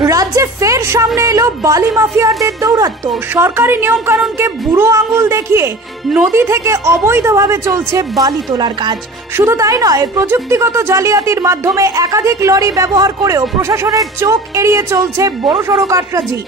রাজ্যে ফের সামনে এলো বালি মাফিয়াদের দৌরাত্ম্য। সরকারি নিয়ম কানুনকে বুড়ো আঙুল দেখিয়ে নদী থেকে অবৈধভাবে চলছে বালি তোলার কাজ। শুধু তাই নয়, প্রযুক্তিগত জালিয়াতির মাধ্যমে একাধিক লরি ব্যবহার করেও প্রশাসনের চোখ এড়িয়ে চলছে বড়সড় কারসাজি।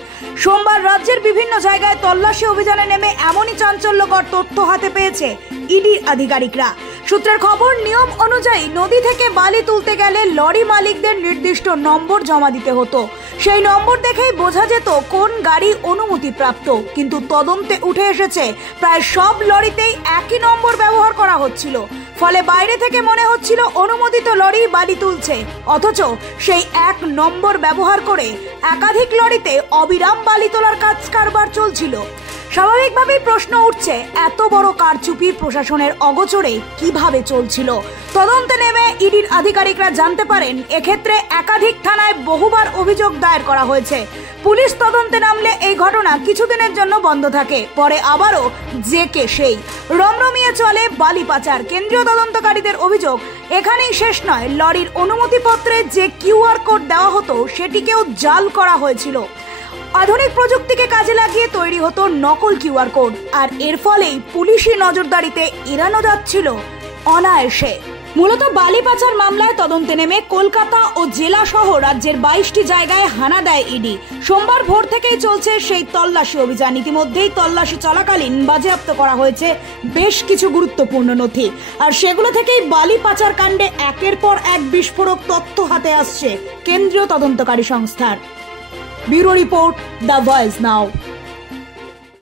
সোমবার রাজ্যের বিভিন্ন জায়গায় তল্লাশি অভিযানে নেমে এমনই চাঞ্চল্যকর তথ্য হাতে পেয়েছে ইডি আধিকারিকরা। সূত্রের খবর, নিয়ম অনুযায়ী নদী থেকে বালি তুলতে গেলে লরি মালিকদের নির্দিষ্ট নম্বর জমা দিতে হতো। সেই নম্বর দেখেই বোঝা যেত কোন গাড়ি অনুমতিপ্রাপ্ত। কিন্তু তদন্তে উঠে এসেছে প্রায় সব লরিতেই একই নম্বর ব্যবহার করা হচ্ছিল। ফলে বাইরে থেকে মনে হচ্ছিল অনুমোদিত লরি বালি তুলছে, অথচ সেই এক নম্বর ব্যবহার করে একাধিক লরিতে অবিরাম বালি তোলার কারবার চলছিল। স্বাভাবিকভাবেই প্রশ্ন উঠছে, এত বড় কারচুপি প্রশাসনের অগোচরে কিভাবে চলছিল? তদন্তে নেমে ইডির আধিকারিকরা জানতে পারেন, এক্ষেত্রে একাধিক থানায় বহুবার অভিযোগ দায়ের করা হয়েছে। পুলিশ তদন্তে নামলে এই ঘটনা কিছুদিনের জন্য বন্ধ থাকে, পরে আবারও যে কে সেই রমরমিয়ে চলে বালি পাচার। কেন্দ্রীয় তদন্তকারীদের অভিযোগ, এখানেই শেষ নয়, লরির অনুমতিপত্রে যে কিউআর কোড দেওয়া হতো সেটিকেও জাল করা হয়েছিল। আধুনিক প্রযুক্তিকে কাজে লাগিয়ে তৈরি হতো নকল কিউআর কোড, আর এর ফলেই পুলিশি নজরদারিতে এড়ানো যাচ্ছিল অনায়াসে। মূলত বালি পাচার মামলায় তদন্তে নেমে কলকাতা ও জেলা সহ রাজ্যের 22টি জায়গায় হানা দেয় ইডি। সোমবার ভোর থেকেই চলছে সেই তল্লাশি অভিযান। ইতিমধ্যেই তল্লাশি চলাকালীন বাজেয়াপ্ত করা হয়েছে বেশ কিছু গুরুত্বপূর্ণ নথি, আর সেগুলো থেকেই বালি পাচার কাণ্ডে একের পর এক বিস্ফোরক তথ্য হাতে আসছে কেন্দ্রীয় তদন্তকারী সংস্থার। Bureau report, the voice now.